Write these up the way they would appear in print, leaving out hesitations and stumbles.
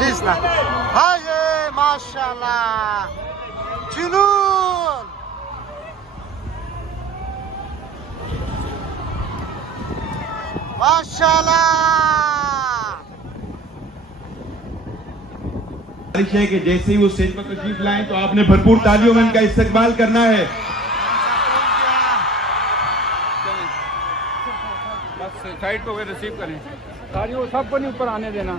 Lizna. Hayır maşallah. Cünun. माशाल्लाह। है कि जैसे ही वो स्टेज पर तशरीफ लाएं तो आपने भरपूर तालियों में इनका इस्तकबाल करना है। बस साइड पे रिसीव करें, सारियों सबको नहीं ऊपर आने देना।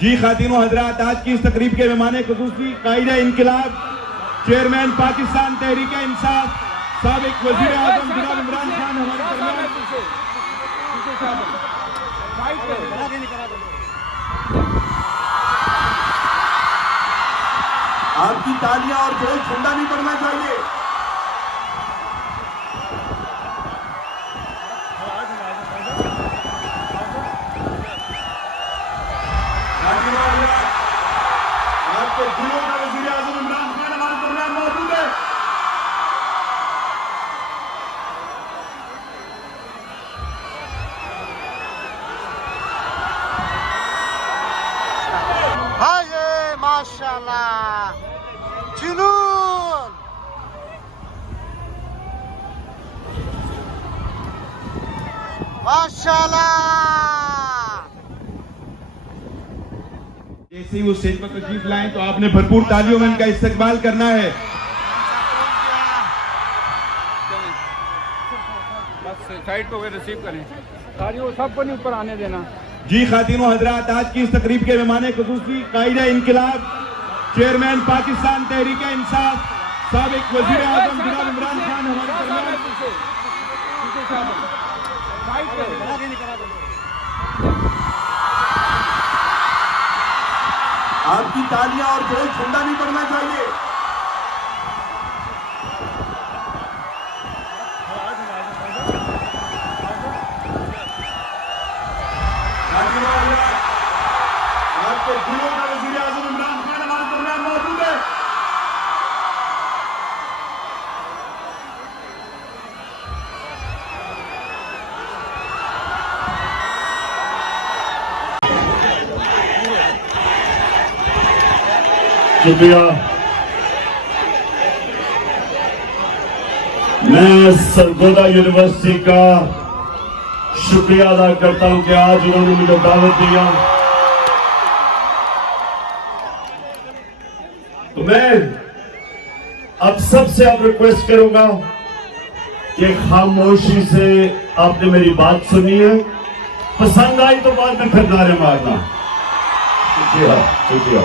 जी खातिनो हजरात, आज की इस तकरीब के मेहमान खुसूसी कायदे इनकलाब चेयरमैन पाकिस्तान तहरीक इंसाफ साबिक वजीर आजम जनाब इमरान खान हमारे दरमियान। आपकी तालियां और जोर ठंडा नहीं पड़ना चाहिए। आपके दिलों का वजीर आजम इमरान खान हमारे दरमियान मौजूद है। Hayır maşallah. Cünun. माशाल्लाह। जैसे ही वो स्टेज पर तशरीफ लाएं तो आपने भरपूर तालियों में इनका इस्तकबाल करना है। बस साइड पे रिसीव करें, सारियों सबको नहीं ऊपर आने देना। जी खातिनो हजरात, आज की इस तकरीब के मेहमान खुसूसी कायदे इनकलाब चेयरमैन पाकिस्तान तहरीक इंसाफ साबिक वजीर आजम जनाब इमरान खान हमारे दरमियान। आपकी तालियां और जोर ठंडा नहीं पड़ना चाहिए। आपके दिलों का वजीर आजम इमरान खान हमारे दरमियान मौजूद है। शुक्रिया। मैं सरगोदा यूनिवर्सिटी का शुक्रिया अदा करता हूं कि आज उन्होंने मुझे दावत दिया। तो मैं अब सबसे अब रिक्वेस्ट करूंगा कि खामोशी से आपने मेरी बात सुनी है, पसंद आई तो बाद में फिर नारे मारना। शुक्रिया शुक्रिया।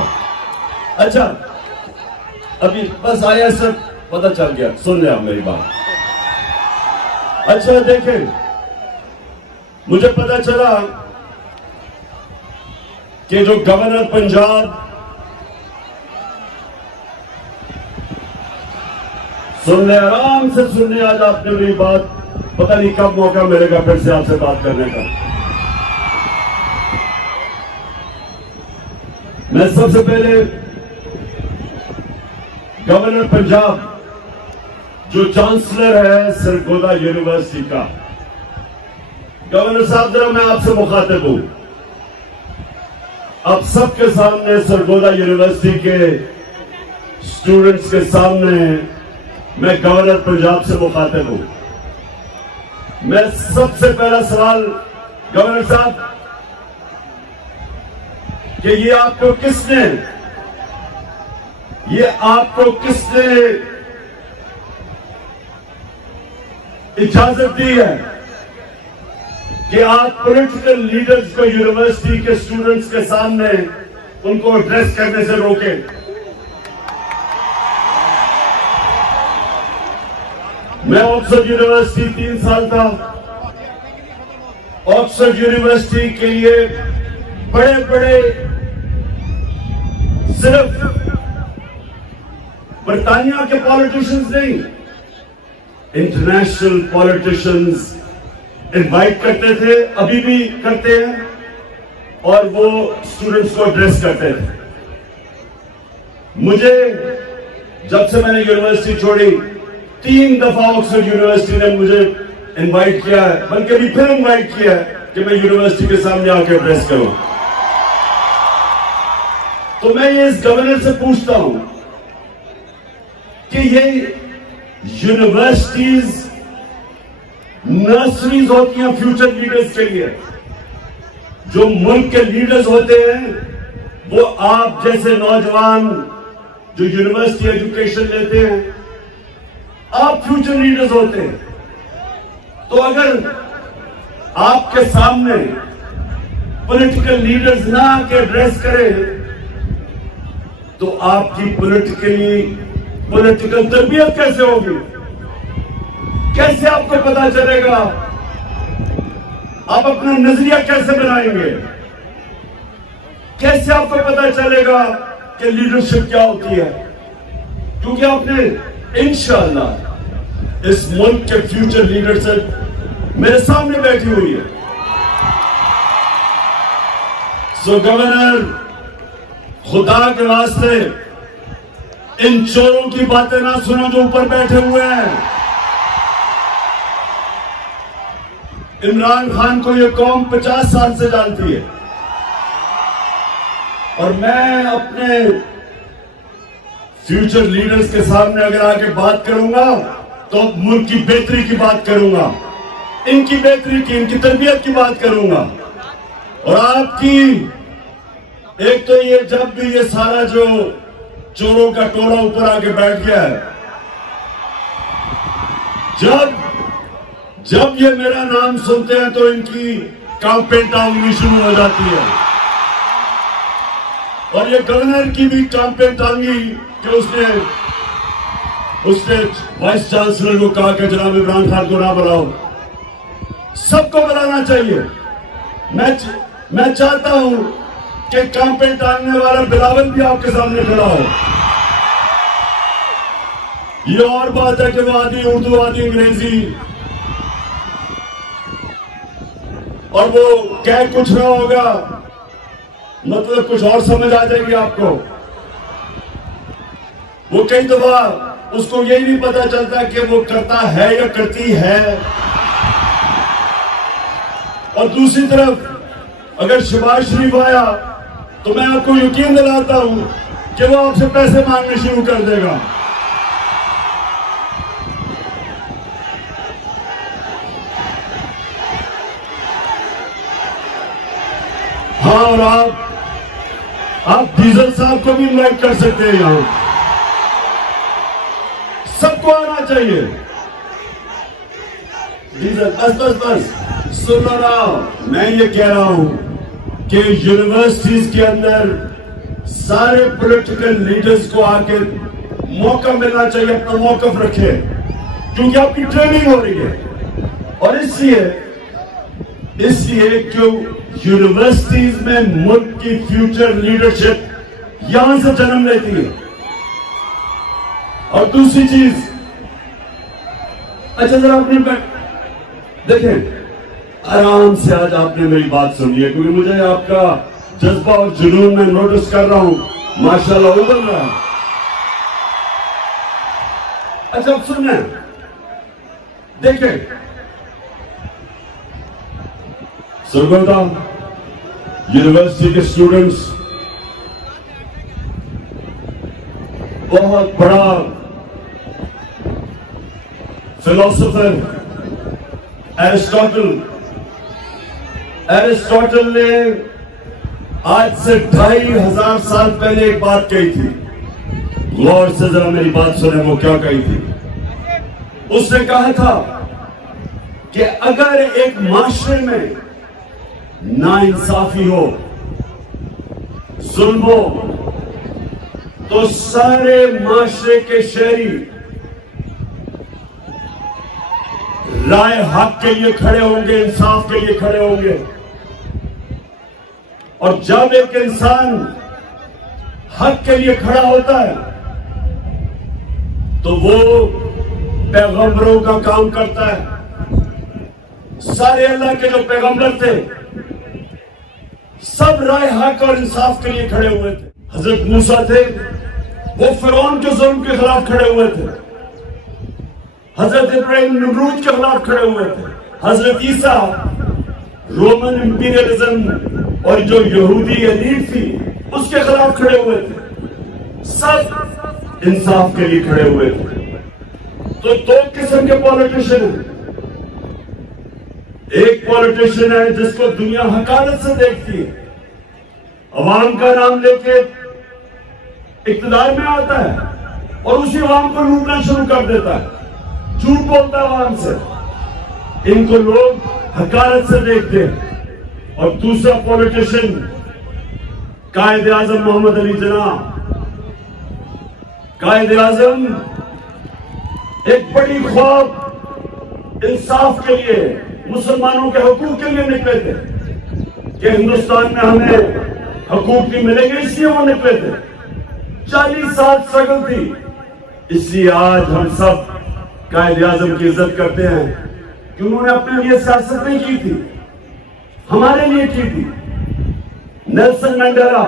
अच्छा, अभी बस आया सर, पता चल गया, सुन रहे आप मेरी बात। अच्छा देखें, मुझे पता चला कि जो गवर्नर पंजाब सुन ले, आराम से सुन ले, आज आपने मेरी बात, पता नहीं कब मौका मिलेगा फिर से आपसे बात करने का। मैं सबसे पहले गवर्नर पंजाब जो चांसलर है सरगोदा यूनिवर्सिटी का, गवर्नर साहब जरा मैं आपसे मुखातिब हूं, आप सबके सामने सरगोदा यूनिवर्सिटी के स्टूडेंट्स के सामने मैं गवर्नर पंजाब से मुखातिब हूं। मैं सबसे पहला सवाल गवर्नर साहब कि ये आपको किसने इजाजत दी है कि आप पॉलिटिकल लीडर्स को यूनिवर्सिटी के स्टूडेंट्स के सामने उनको एड्रेस करने से रोकें? मैं ऑक्सफोर्ड यूनिवर्सिटी 3 साल था। ऑक्सफोर्ड यूनिवर्सिटी के लिए बड़े बड़े सिर्फ बरतानिया के पॉलिटिशियंस नहीं, इंटरनेशनल पॉलिटिशियंस इनवाइट करते थे, अभी भी करते हैं, और वो स्टूडेंट्स को एड्रेस करते थे। मुझे जब से मैंने यूनिवर्सिटी छोड़ी 3 दफा ऑक्सफोर्ड यूनिवर्सिटी ने मुझे इनवाइट किया है, बल्कि अभी फिर इनवाइट किया है कि मैं यूनिवर्सिटी के सामने आकर एड्रेस करूं। तो मैं ये इस गवर्नर से पूछता हूं कि ये यूनिवर्सिटीज नर्सरीज होती हैं फ्यूचर लीडर्स के लिए। जो मुल्क के लीडर्स होते हैं वो आप जैसे नौजवान जो यूनिवर्सिटी एजुकेशन लेते हैं, आप फ्यूचर लीडर्स होते हैं। तो अगर आपके सामने पॉलिटिकल लीडर्स ना आके एड्रेस करें तो आपकी पॉलिटिकल तरबियत कैसे होगी? कैसे आपको पता चलेगा? आप अपना नजरिया कैसे बनाएंगे? कैसे आपको पता चलेगा कि लीडरशिप क्या होती है? क्योंकि आपने इंशाअल्लाह इस मुल्क के फ्यूचर लीडरशिप मेरे सामने बैठी हुई है। सो गवर्नर, खुदा के वास्ते इन चोरों की बातें ना सुनो जो ऊपर बैठे हुए हैं। इमरान खान को यह कौम 50 साल से जानती है और मैं अपने फ्यूचर लीडर्स के सामने अगर आके बात करूंगा तो मुल्क की बेहतरी की बात करूंगा, इनकी बेहतरी की, इनकी तरबियत की बात करूंगा। और आपकी एक तो ये जब भी ये सारा जो चोरों का टोला ऊपर आके बैठ गया है, जब ये मेरा नाम सुनते हैं तो इनकी कांपें टांगनी शुरू हो जाती है। और ये गवर्नर की भी कांपें टांगी कि उसने वाइस चांसलर को कहा कि जनाब इमरान खान को ना बुलाओ। सबको बुलाना चाहिए। मैं चाहता हूं कि कांपें टांगने वाला बिलावल भी आपके सामने खड़ा हो। ये और बात है कि वो आदि उर्दू आदि अंग्रेजी और वो कह कुछ रहा होगा, मतलब कुछ और समझ आ जाएगी आपको। वो कई दफा उसको यही नहीं पता चलता कि वो करता है या करती है। और दूसरी तरफ अगर शहबाज शरीफ आया तो मैं आपको यकीन दिलाता हूं कि वो आपसे पैसे मांगने शुरू कर देगा। हाँ, और आप डीजल साहब को भी इन्वाइट कर सकते हैं। यहां सबको आना चाहिए। डीजल बस सुनो ना, मैं ये कह रहा हूं कि यूनिवर्सिटीज के अंदर सारे पॉलिटिकल लीडर्स को आके मौका मिलना चाहिए, अपना मौकफ रखे, क्योंकि आपकी ट्रेनिंग हो रही है। और इसलिए क्यों यूनिवर्सिटीज में मुल्क की फ्यूचर लीडरशिप यहां से जन्म लेती है। और दूसरी चीज, अच्छा जरा अपने देखें, आराम से आज आपने मेरी बात सुनी है, क्योंकि मुझे आपका जज्बा और जुनून में नोटिस कर रहा हूं, माशाल्लाह उबल रहा है। अच्छा अब सुनना, देखें सरगोदा यूनिवर्सिटी के स्टूडेंट्स बहुत बड़ा फिलोसोफर एरिस्टोटल ने आज से 2500 साल पहले एक बात कही थी। गौर से जरा मेरी बात सुने, वो क्या कही थी। उसने कहा था कि अगर एक माशरे में नाइंसाफी हो, जुल्म हो, तो सारे माशरे के शहरी राय हक के लिए खड़े होंगे, इंसाफ के लिए खड़े होंगे। और जब एक इंसान हक के लिए खड़ा होता है तो वो पैगंबरों का काम करता है। सारे अल्लाह के जो पैगंबर थे सब राय हक और इंसाफ के लिए खड़े हुए थे। हजरत मूसा थे, वो फिरौन के जुल्म के खिलाफ खड़े हुए थे। हजरत इब्राहिम नमरूद के खिलाफ खड़े हुए थे। हजरत ईसा रोमन इंपीरियलिज्म और जो यहूदी एलीट थी उसके खिलाफ खड़े हुए थे, सब इंसाफ के लिए खड़े हुए थे। तो दो किस्म के पॉलिटिशियन हैं। एक पॉलिटिशियन है जिसको दुनिया हकारत से देखती है, अवाम का नाम लेके इक्तदार में आता है और उसी अवाम को लूटना शुरू कर देता है, झूठ बोलता है अवाम से। इनको लोग हकारत से देखते हैं। और दूसरा पॉलिटिशियन कायदे आजम मोहम्मद अली जिन्ना। कायदे आजम एक बड़ी ख्वाब इंसाफ के लिए, मुसलमानों के हुकूक के लिए निकले थे कि हिंदुस्तान में हमें हुकूक भी मिलेंगे, इसलिए वो निकले थे। 40 साल स्ट्रगल थी, इसलिए आज हम सब कायदे आजम की इज्जत करते हैं कि उन्होंने अपने लिए सियासत नहीं की थी, हमारे लिए की थी। नेल्सन मंडेला,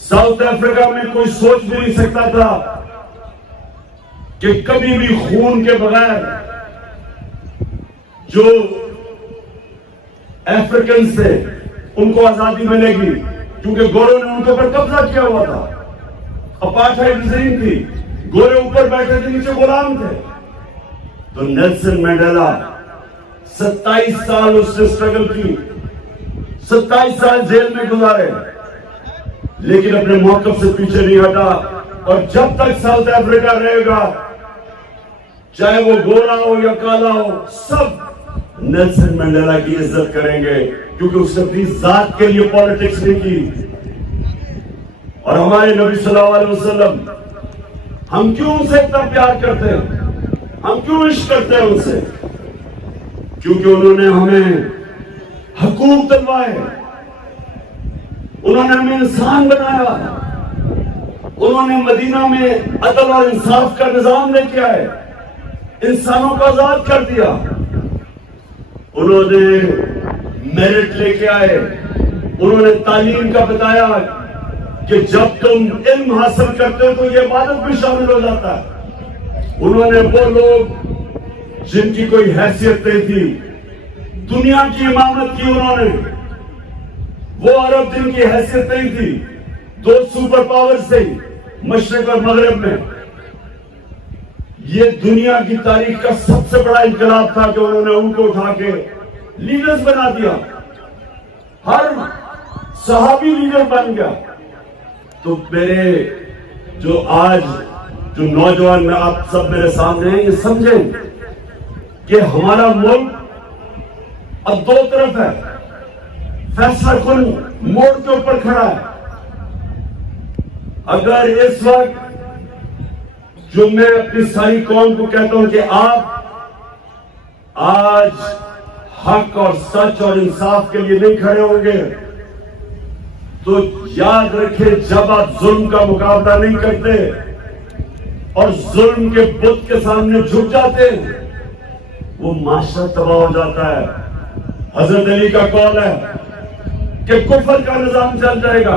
साउथ अफ्रीका में कोई सोच भी नहीं सकता था कि कभी भी खून के बगैर जो अफ्रीकन से उनको आजादी मिलेगी, क्योंकि गोरों ने उनके ऊपर कब्जा किया हुआ था। अपार्थाइड रिजीम थी, गोरे ऊपर बैठे थे, नीचे गुलाम थे। तो नेल्सन मंडेला 27 साल उससे स्ट्रगल की, 27 साल जेल में गुजारे, लेकिन अपने मौकफ से पीछे नहीं हटा। और जब तक साउथ अफ्रीका रहेगा, चाहे वो गोरा हो या काला हो, सब नेल्सन मंडेला की इज्जत करेंगे, क्योंकि उसने अपनी जात के लिए पॉलिटिक्स नहीं की। और हमारे नबी सल्लल्लाहु अलैहि वसल्लम, हम क्यों उनसे इतना प्यार करते हैं, हम क्यों इश्क करते हैं उनसे? क्योंकि उन्होंने हमें हकूक दिलवाए, उन्होंने हमें इंसान बनाया, उन्होंने मदीना में अदल और इंसाफ का निजाम लेके आए, इंसानों को आजाद कर दिया। उन्होंने मेरिट लेके आए, उन्होंने तालीम का बताया कि जब तुम इल्म हासिल करते हो तो ये इबादत भी शामिल हो जाता है। उन्होंने वो लोग जिनकी कोई हैसियत नहीं थी, दुनिया की इमामत की उन्होंने। वो अरब जिनकी हैसियत नहीं थी, 2 सुपर पावर से मशरिक और मगरब में, ये दुनिया की तारीख का सबसे बड़ा इनकलाब था कि उन्होंने उनको उठा के लीडर्स बना दिया। हर सहाबी लीडर बन गया। तो मेरे जो आज जो नौजवान में आप सब मेरे सामने हैं, ये समझें कि हमारा मुल्क अब 2 तरफ है, फैसला कुन मोड़ के ऊपर खड़ा है। अगर इस वक्त जो मैं अपनी सारी कौम को कहता हूं कि आप आज हक और सच और इंसाफ के लिए नहीं खड़े होंगे, तो याद रखें, जब आप जुल्म का मुकाबला नहीं करते और जुल्म के बुत के सामने झुक जाते हैं, वो माशरा तबाह हो जाता है। हजरत अली का कौल है कि कुफर का निजाम चल जाएगा,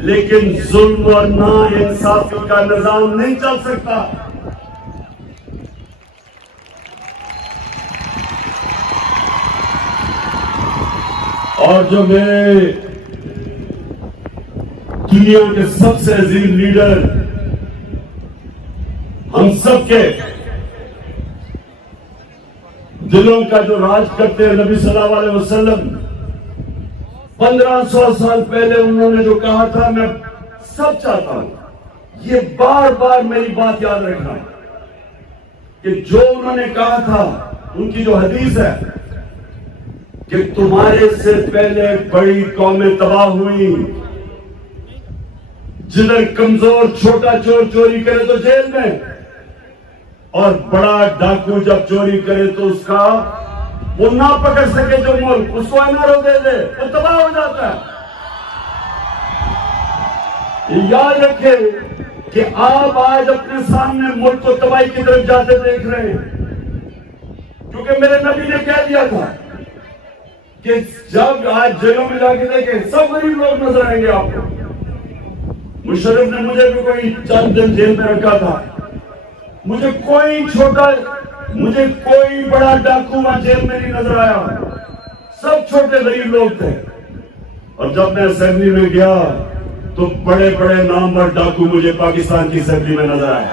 लेकिन जुल्म और नाइंसाफी का निजाम नहीं चल सकता। और जो मेरे दुनिया के सबसे अजीम लीडर, हम सबके दिलों का जो राज करते हैं, नबी सल्लल्लाहु अलैहि वसल्लम, 1500 साल पहले उन्होंने जो कहा था, मैं सब चाहता हूं ये बार बार मेरी बात याद रखना कि जो उन्होंने कहा था, उनकी जो हदीस है कि तुम्हारे से पहले बड़ी कौमें तबाह हुई, जिधर कमजोर छोटा चोर चोरी करे तो जेल में, और बड़ा डाकू जब चोरी करे तो उसका वो ना पकड़ सके जो मुल्क, उसको एनआरओ दे दे, वो तबाह हो जाता है। याद रखें कि आप आज अपने सामने मुल्क को तबाही की तरफ जाते देख रहे हैं, क्योंकि मेरे नबी ने कह दिया था कि जब आज जेलों में जाके देखें, सब गरीब लोग नजर आएंगे आपको। मुशर्रफ ने मुझे भी कोई चंद दिन जेल में रखा था, मुझे कोई बड़ा डाकू वहां जेल में नहीं नजर आया, सब छोटे गरीब लोग थे। और जब मैं असेंबली में गया तो बड़े बड़े नामवर डाकू मुझे पाकिस्तान की असेंबली में नजर आए।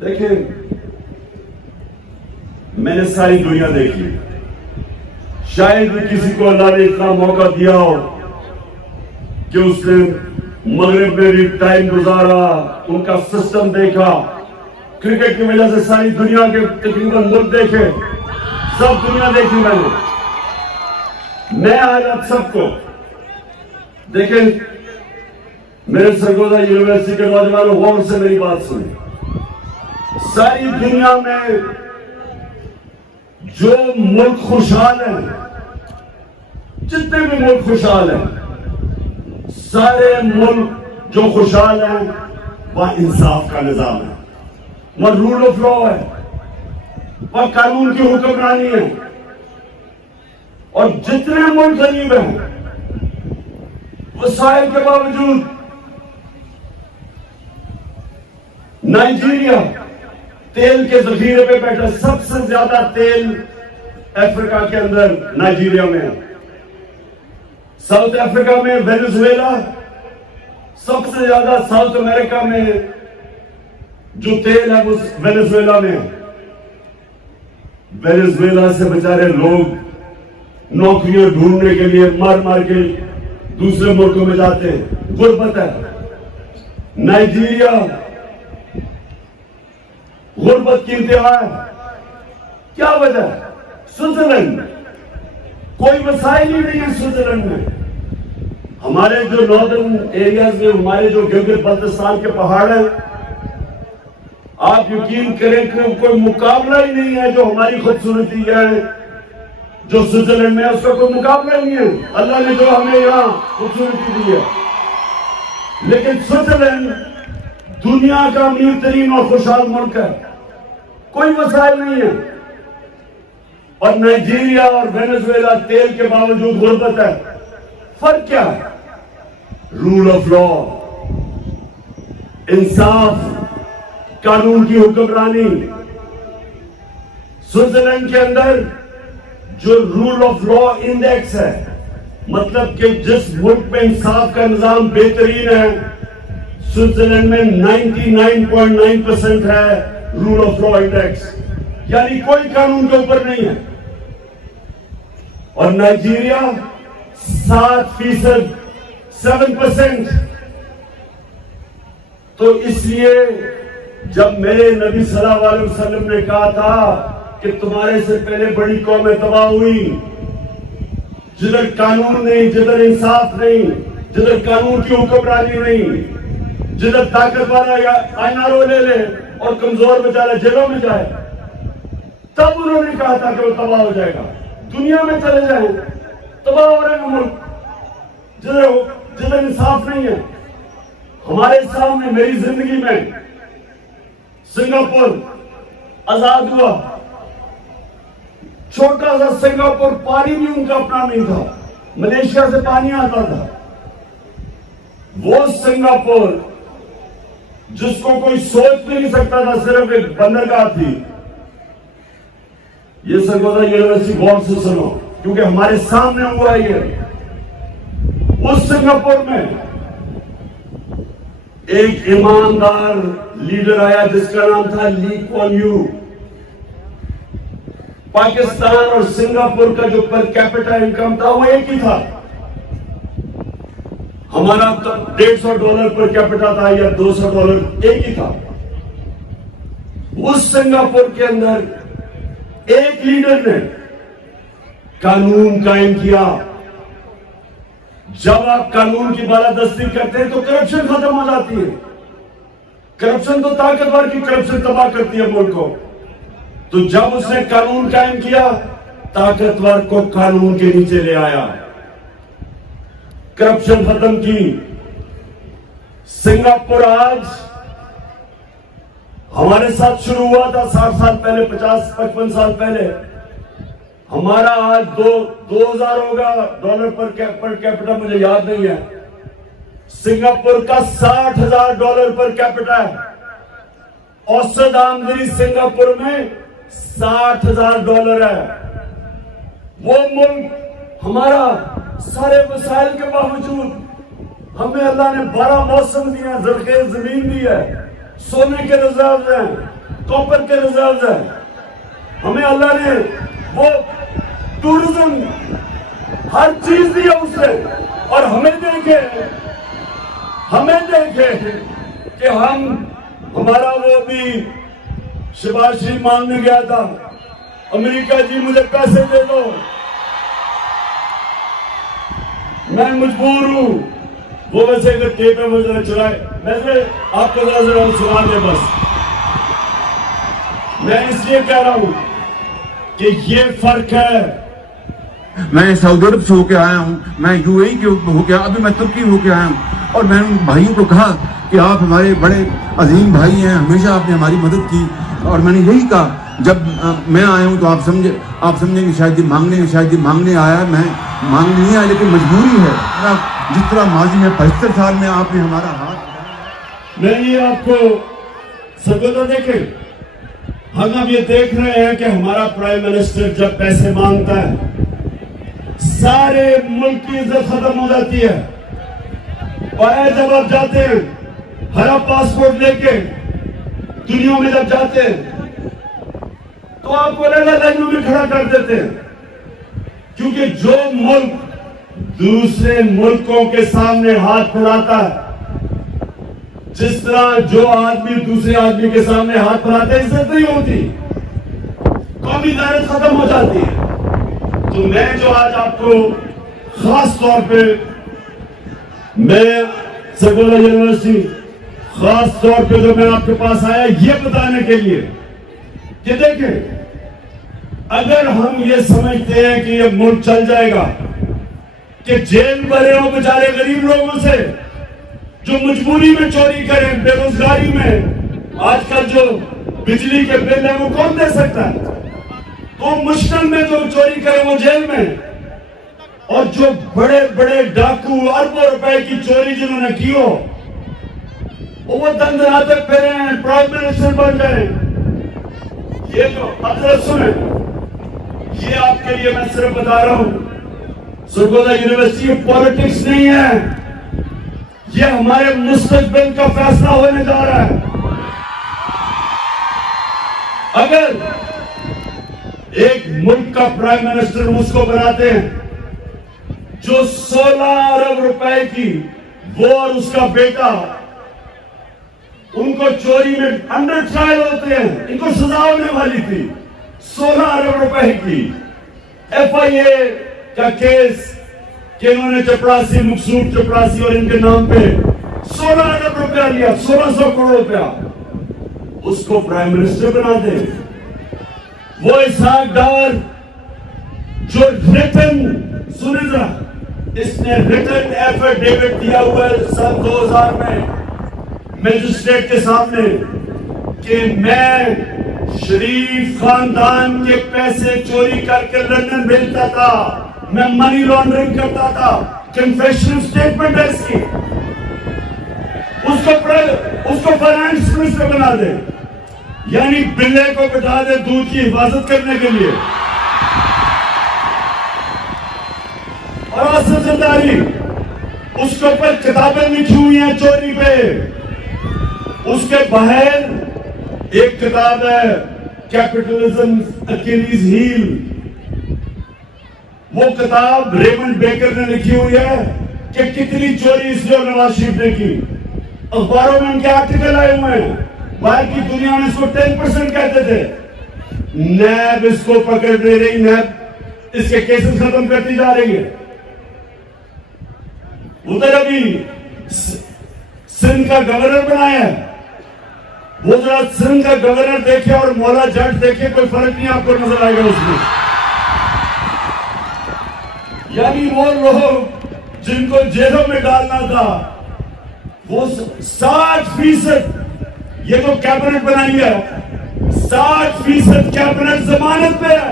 देखिए, मैंने सारी दुनिया देखी। शायद किसी को अल्लाह ने इतना मौका दिया हो कि उसने मगरिब में भी टाइम गुजारा, उनका सिस्टम देखा। क्रिकेट की वजह से सारी दुनिया के तकरीबन मुल्क देखे, सब दुनिया देखी मैंने। मैं आज आप सबको देखें, मेरे सरगोदा यूनिवर्सिटी के नौजवानों, गौर से मेरी बात सुने। सारी दुनिया में जो मुल्क खुशहाल है, जितने भी मुल्क खुशहाल हैं, सारे मुल्क जो खुशहाल हैं वह इंसाफ का निजाम है, वह रूल ऑफ लॉ है, वह कानून की हुक्मरानी है। और जितने मुल्क गरीब हैं, वसाइल के बावजूद नाइजीरिया तेल के जखीरे पे बैठा, सबसे ज्यादा तेल अफ्रीका के अंदर नाइजीरिया में है। साउथ अफ्रीका में वेनेजुएला, सबसे ज्यादा साउथ अमेरिका में जो तेल है वो वेनेजुएला में है। वेनेजुएला से बेचारे लोग नौकरियां ढूंढने के लिए मार मार के दूसरे मुल्कों में जाते हैं, गुर्बत है। नाइजीरिया गुर्बत की इंतहा है। क्या वजह है? स्विट्जरलैंड, कोई वसाइल ही नहीं है स्विट्जरलैंड में। हमारे जो नॉर्दर्न एरियाज में, हमारे जो गिलगित बल्तिस्तान के पहाड़ हैं, आप यकीन करें कि कोई मुकाबला ही नहीं है। जो हमारी खूबसूरती है, जो स्विट्जरलैंड में है, उसका कोई मुकाबला ही नहीं है। अल्लाह ने जो हमें यहाँ खूबसूरती दी है, लेकिन स्विट्जरलैंड दुनिया का अमीर तरीन और खुशहाल मुल्क है, कोई वसाइल नहीं है। और नाइजीरिया और वेनेजुएला तेल के बावजूद गुर्बत है। फर्क क्या है? रूल ऑफ लॉ, इंसाफ, कानून की हुक्मरानी। स्विट्जरलैंड के अंदर जो रूल ऑफ लॉ इंडेक्स है, मतलब कि जिस मुल्क में इंसाफ का निजाम बेहतरीन है, स्विट्जरलैंड में 99.9% है रूल ऑफ लॉ इंडेक्स, यानी कोई कानून के ऊपर नहीं है। और नाइजीरिया 7%, 7%। तो इसलिए जब मेरे नबी सल्लल्लाहु अलैहि वसल्लम ने कहा था कि तुम्हारे से पहले बड़ी कौमें तबाह हुई, जिधर कानून नहीं, जिधर इंसाफ नहीं, जिधर कानून की हुक्मरानी नहीं, जिधर ताकत वाला या आईनारो ले ले और कमजोर बेचारा जेलों में जाए, तब उन्होंने कहा था कि वो तबाह हो जाएगा। दुनिया में चले जाए, तबाह हो रहे हैं मुल्क, जिधर इंसाफ नहीं है। हमारे सामने मेरी जिंदगी में सिंगापुर आजाद हुआ, छोटा सा सिंगापुर, पानी भी उनका अपना नहीं था, मलेशिया से पानी आता था। वो सिंगापुर जिसको कोई सोच भी नहीं सकता था, सिर्फ एक बंदरगाह थी। ये सरगोदा यूनिवर्सिटी गौर से सुनो, क्योंकि हमारे सामने हुआ ये। उस सिंगापुर में एक ईमानदार लीडर आया जिसका नाम था ली कुआन यू। पाकिस्तान और सिंगापुर का जो पर कैपिटा इनकम था वो एक ही था। हमारा तो $150 पर कैपिटा था या $200, एक ही था। उस सिंगापुर के अंदर एक लीडर ने कानून कायम किया। जब आप कानून की बालादस्ती करते हैं तो करप्शन खत्म हो जाती है। करप्शन तो ताकतवर की करप्शन तबाह करती है मुल्क को। तो जब उसने कानून कायम किया, ताकतवर को कानून के नीचे ले आया, करप्शन खत्म की। सिंगापुर आज हमारे साथ शुरू हुआ था 60 साल पहले, 50-55 साल पहले। हमारा आज $2000 होगा डॉलर पर कैपिटा, मुझे याद नहीं है। सिंगापुर का $60,000 पर कैपिटा है। औसत आमदनी सिंगापुर में $60,000 है। वो मुल्क हमारा सारे वसाइल के बावजूद हमें अल्लाह ने 12 मौसम दिया, जरखेज जमीन दी है, सोने के रिजर्व हैं, कॉपर के रिजर्व हैं। हमें अल्लाह ने वो टूरिज्म हर चीज दी है उससे। और हमें देखे कि हमारा वो भी शाबाशी मांगने गया था, अमेरिका जी मुझे पैसे दे दो, मैं मजबूर हूं। वो वैसे अगर टेप में मुझे चलाए, वैसे आपको जरा सुना दे बस। मैं इसलिए कह रहा हूं कि ये फर्क है। मैं सऊदी अरब से होके आया हूँ, मैं यूएई के होके, अभी मैं तुर्की होके आया हूँ, और मैंने उन भाइयों को कहा कि आप हमारे बड़े अजीम भाई हैं, हमेशा आपने हमारी मदद की। और मैंने यही कहा, जब मैं आया हूँ तो आप समझेंगे शायद ये मांगने आया, मैं मांगने नहीं आया, लेकिन मजबूरी है। जिस तरह माजी में 75 साल में आपने हमारा हाथ, मैं ये आपको सबको देखे, हम अब ये देख रहे हैं कि हमारा प्राइम मिनिस्टर जब पैसे मांगता है, सारे मुल्क की इज्जत खत्म हो जाती है। और जब आप जाते हैं हरा पासपोर्ट लेके दुनिया में जब जाते हैं तो आपको अलग लाइनों में खड़ा कर देते हैं, क्योंकि जो मुल्क दूसरे मुल्कों के सामने हाथ फैलाता है, जिस तरह जो आदमी दूसरे आदमी के सामने हाथ फैलाते हैं, इज्जत नहीं होती, कौमी गैरत खत्म हो जाती है। तो मैं जो आज आपको खास तौर पे, मैं सगोला यूनिवर्सिटी खास तौर पे जो मैं आपके पास आया ये बताने के लिए कि देखें, अगर हम ये समझते हैं कि ये मुल्क चल जाएगा, कि जेल भरे हो बेचारे गरीब लोगों से जो मजबूरी में चोरी करें, बेरोजगारी में, आजकल जो बिजली के बिल है वो कौन दे सकता है, तो मुश्किल में जो चोरी करे वो जेल में, और जो बड़े बड़े डाकू अरबों रुपए की चोरी जिन्होंने की हो वो दंडनातक फिरे हैं, प्राइम मिनिस्टर बन गए। ये जो हजरत सुने, ये आपके लिए मैं सिर्फ बता रहा हूं, सरगोदा यूनिवर्सिटी पॉलिटिक्स नहीं है, ये हमारे मुस्तकबिल का फैसला होने जा रहा है। अगर एक मुल्क का प्राइम मिनिस्टर उसको बनाते हैं जो 16 अरब रुपए की, वो और उसका बेटा, उनको चोरी में अंडर ट्रायल होते हैं, इनको सजा होने वाली थी, 16 अरब रुपए की FIA का केस कि इन्होंने चपरासी, मकसूद चपरासी और इनके नाम पे 16 अरब रुपया लिया, 1600 करोड़ रुपया, उसको प्राइम मिनिस्टर बना दे। वो इसहाक डार जो रिटन, सुने जरा, इसने रिटन एफिडेविट दिया हुआ है सन 2000 में मजिस्ट्रेट के सामने कि मैं शरीफ खानदान के पैसे चोरी करके लंदन भेजता था, मैं मनी लॉन्ड्रिंग करता था। कन्फेशन स्टेटमेंट है इसकी, उसको फाइनेंस मिनिस्टर बना दे, यानी बिल्ले को बिठा दे दूध की हिफाजत करने के लिए। और आसिफ जरदारी, उसके ऊपर किताबें लिखी हुई हैं चोरी पे। उसके बाहर एक किताब है कैपिटलिज्म अकीलीज हील, वो किताब रेमंड बेकर ने लिखी हुई है कि कितनी चोरी इसलिए नवाज शरीफ ने की। अखबारों में उनके आर्टिकल आए हुए हैं, बाहर की दुनिया में इसको 10% कहते थे। नैब इसको पकड़ दे रही, नैब इसके केसेस खत्म करती जा रही है। उधर अभी सिंध का गवर्नर बनाया है, वो जरा सिंध का गवर्नर देखे और मौला जज देखे, कोई फर्क नहीं आपको नजर आएगा उसमें। यानी वो लोग जिनको जेलों में डालना था, वो 60% ये तो कैबिनेट बनाई है, 60% कैबिनेट जमानत पे है,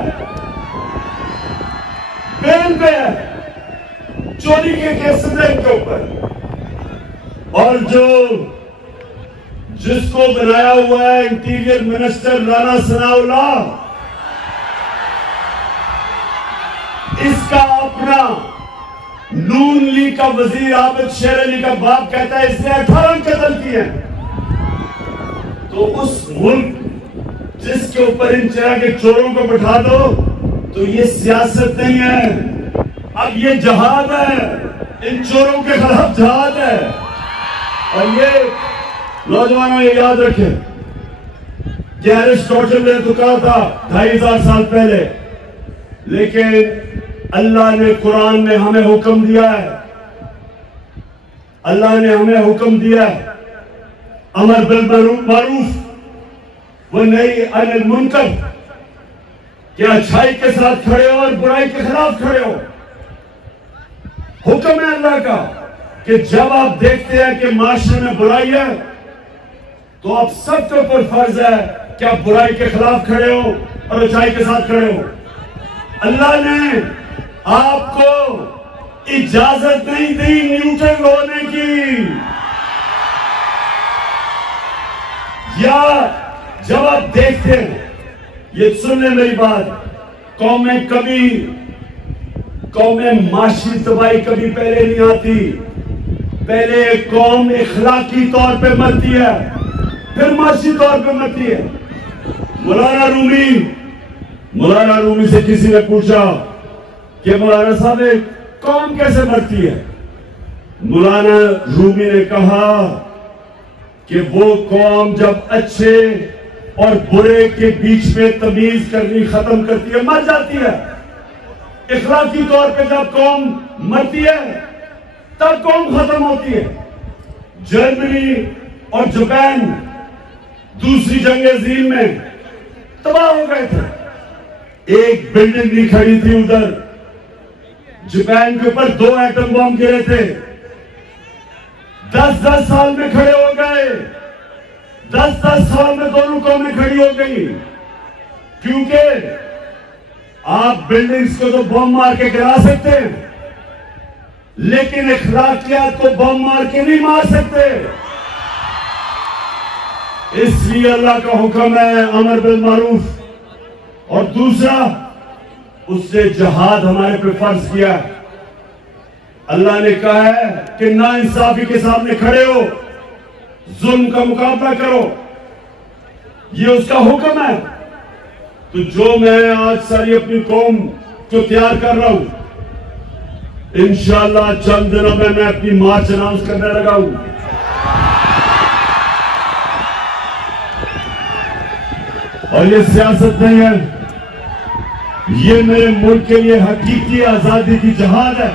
बेल पे है, चोरी के केसेस है इनके ऊपर। और जिसको बनाया हुआ है इंटीरियर मिनिस्टर राणा सनाउल्लाह, इसका अपना नून लीग का वजीर आबिद शेर अली का बाप कहता है इसने 18 कत्ल किए। तो उस मुल्क जिसके ऊपर इन तरह के चोरों को बैठा दो तो ये सियासत नहीं है, अब ये जहाद है, इन चोरों के खिलाफ जहाद है। और ये नौजवानों ये याद रखें कि एरिस्टोटल ने तो कहा था 2500 साल पहले, लेकिन अल्लाह ने कुरान में हमें हुक्म दिया है, अल्लाह ने हमें हुक्म दिया है अमर बिल मारूफ वो नई अनिल मुनकर कि अच्छाई के साथ खड़े हो और बुराई के खिलाफ खड़े हो। हुक्म है अल्लाह का कि जब आप देखते हैं कि माशरे में बुराई है तो आप सबके ऊपर फर्ज है कि आप बुराई के खिलाफ खड़े हो और अच्छाई के साथ खड़े हो। अल्लाह ने आपको इजाजत नहीं दी न्यूट्रल होने की, या जब आप देखते हैं, ये सुन ले मेरी बात, कौमें माशी तबाही कभी पहले नहीं आती। पहले एक कौम इखलाकी तौर पे मरती है, फिर माशी तौर पे मरती है। मौलाना रूमी से किसी ने पूछा कि मौलाना साहब एक कौम कैसे मरती है? मौलाना रूमी ने कहा कि वो कौम जब अच्छे और बुरे के बीच में तमीज करनी खत्म करती है मर जाती है। इखलाकी तौर पे जब कौम मरती है तब कौम खत्म होती है। जर्मनी और जापान दूसरी जंग अजीम में तबाह हो गए थे। एक बिल्डिंग नहीं खड़ी थी उधर, जापान के ऊपर 2 एटम बम गिरे थे, 10-10 साल में खड़े हो गए। 10-10 साल में दोनों कौमें खड़ी हो गई, क्योंकि आप बिल्डिंग्स को तो बम मार के गिरा सकते हैं, लेकिन इखलाकियात को बम मार के नहीं मार सकते। इसलिए अल्लाह का हुक्म है अमर बिल मारूफ, और दूसरा उसने जहाद हमारे पे फर्ज किया है। अल्लाह ने कहा है कि नाइंसाफी के सामने खड़े हो, जुल्म का मुकाबला करो, ये उसका हुक्म है। तो जो मैं आज सारी अपनी कौम को तैयार कर रहा हूं, इंशाअल्लाह चंद दिनों में मैं अपनी मार्च अनाउंस करने लगा हूं। और ये सियासत नहीं है, ये मेरे मुल्क के लिए हकीकी आजादी की जहाद है।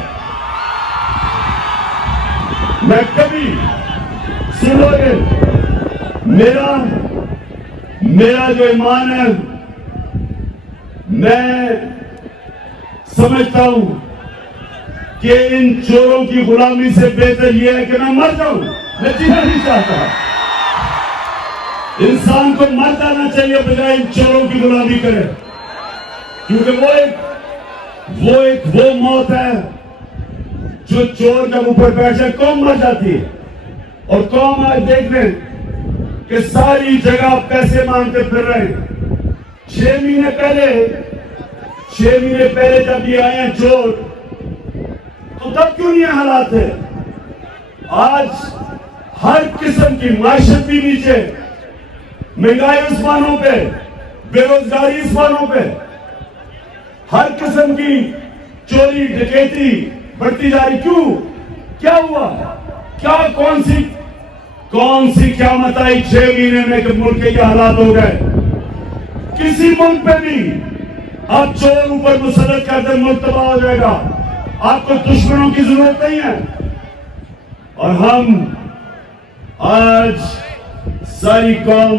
मैं कभी सुनोगे, मेरा जो ईमान है, मैं समझता हूं कि इन चोरों की गुलामी से बेहतर यह है कि मैं मर जाऊं। मैं जीना नहीं चाहता। इंसान को मर जाना चाहिए बजाय इन चोरों की गुलामी करे, क्योंकि वो मौत है जो चोर जब ऊपर बैठ जाए कौम मर जाती है। और कौम आज देख लें कि सारी जगह पैसे मांगते फिर रहे हैं। 6 महीने पहले जब ये आए हैं चोर, तो तब क्यों नहीं हालात है? आज हर किस्म की माशत भी नीचे, महंगाई आसमानों पे, बेरोजगारी आसमानों पे, हर किस्म की चोरी डकैती बढ़ती जा रही। क्यों? क्या हुआ? क्या कौन सी क़यामत आई 6 महीने में कि मुल्क के ये हालात हो गए? किसी मुल्क पे भी आप चोर ऊपर मुसल्लत कर दे, मुल्क तबाह हो जाएगा। आपको दुश्मनों की जरूरत नहीं है। और हम आज सारी कौम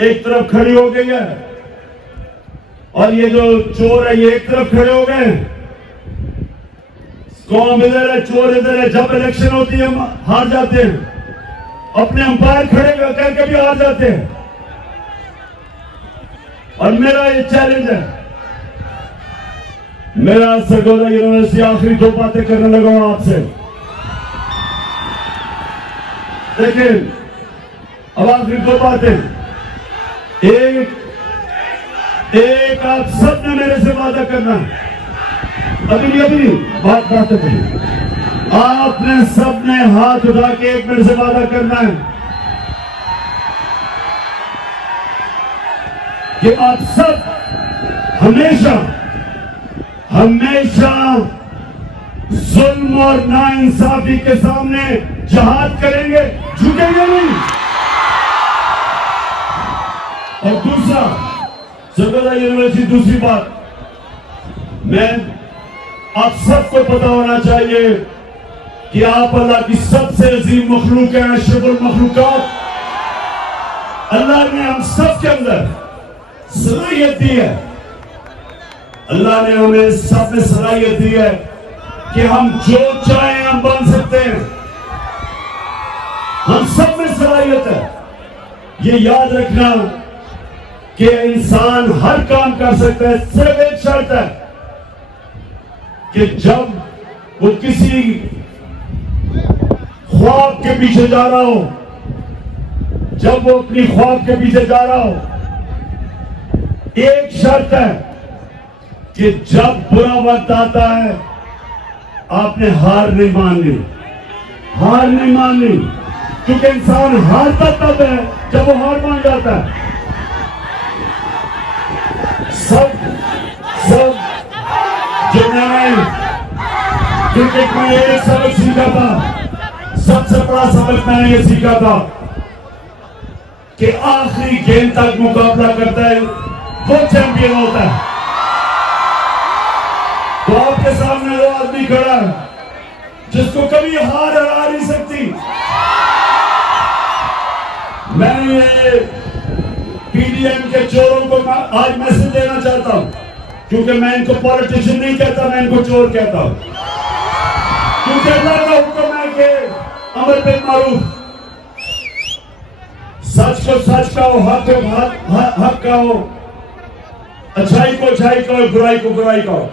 एक तरफ खड़ी हो गई है, और ये जो चोर है ये एक तरफ खड़े हो गए। कौम इधर है, चोर इधर है। जब इलेक्शन होती है हम हार जाते हैं, अपने अंपायर खड़े करके भी हार जाते हैं। और मेरा ये चैलेंज है, मेरा सरगोदा यूनिवर्सिटी आखिरी 2 बातें करने लगा हूं आपसे। लेकिन अब आखिरी 2 बातें। एक आप सब ने मेरे से वादा करना है अभी बात करते थे। आपने सबने हाथ उठा के 1 मिनट से वादा करना है कि आप सब हमेशा हमेशा जुल्म और नाइंसाफी के सामने जहाद करेंगे, झुकेंगे नहीं। और दूसरा, सरगोदा यूनिवर्सिटी, दूसरी बात, मैं आप सबको पता होना चाहिए कि आप अल्लाह की सबसे अजीम मखलूक है, अशरफुल मखलूकात। अल्लाह ने हम सब के अंदर सलाहियत दी है, अल्लाह ने हमें सब में सलाहियत दी है कि हम जो चाहें हम बन सकते हैं। हम सब में सलाहियत है। ये याद रखना कि इंसान हर काम कर सकता है, सिर्फ एक शर्त है कि जब वो किसी ख्वाब के पीछे जा रहा हो, जब वो अपनी ख्वाब के पीछे जा रहा हो, एक शर्त है कि जब बुरा वक्त आता है आपने हार नहीं माननी, हार नहीं माननी, क्योंकि इंसान हारता तब है जब वो हार मान जाता है। सब जो मैंने क्रिकेट में एक सबक सीखा था, सबसे बड़ा सबक मैंने ये सीखा था कि आखिरी गेंद तक मुकाबला करता है वो चैंपियन होता है। तो आपके सामने वो आदमी खड़ा है जिसको कभी हार हरा नहीं सकती। मैं ये पीडीएम के चोरों को आज मैसेज देना चाहता हूं, क्योंकि मैं इनको पॉलिटिशियन नहीं कहता, मैं इनको चोर कहता हूं, क्योंकि अल्लाह का हुक्म है कि अमर बिल मारूफ, सच को सच कहो, हक को हक कहो, अच्छाई को अच्छाई कहो, बुराई को बुराई कहो।